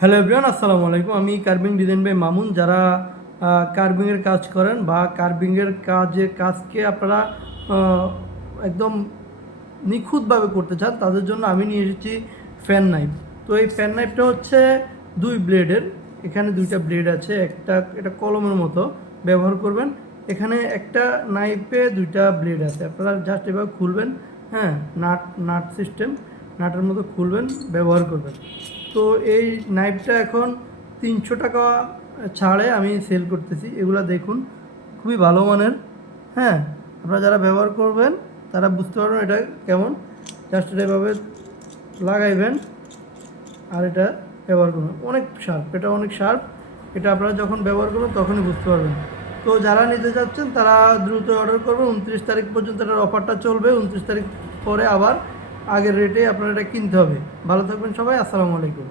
Hello everyone, আসসালামু আলাইকুম। আমি কার্ভিং ডিজাইন বাই মামুন। যারা কার্ভিংয়ের কাজ করেন বা কার্ভিংয়ের কাজকে আপনারা আহ, একদম নিখুঁতভাবে করতে চান, তাদের জন্য আমি নিয়ে এসেছি ফ্যান নাইফ। তো এই ফ্যান নাইফটা হচ্ছে দুই ব্লেডের। এখানে দুইটা ব্লেড আছে, এটা কলমের মতো ব্যবহার করবেন। এখানে একটা নাইফে দুইটা ব্লেড আছে, আপনারা জাস্ট এভাবে খুলবেন। হ্যাঁ, নাট নাট সিস্টেম, নাটের মতো খুলবেন, ব্যবহার করবেন। তো এই নাইফটা এখন 300 টাকা ছাড়ে আমি সেল করতেছি। এগুলা দেখুন, খুবই ভালো মানের। হ্যাঁ, আপনারা যারা ব্যবহার করবেন তারা বুঝতে পারবেন এটা কেমন। জাস্ট এটা এভাবে লাগাইবেন আর এটা ব্যবহার করবেন। অনেক শার্প, এটা অনেক শার্প। এটা আপনারা যখন ব্যবহার করবেন তখনই বুঝতে পারবেন। তো যারা নিতে চাচ্ছেন তারা দ্রুত অর্ডার করবেন। 29 তারিখ পর্যন্ত এটার অফারটা চলবে। 29 তারিখ পরে আবার আগের রেটে আপনারা এটা কিনতে হবে। ভালো থাকবেন সবাই, আসসালামু আলাইকুম।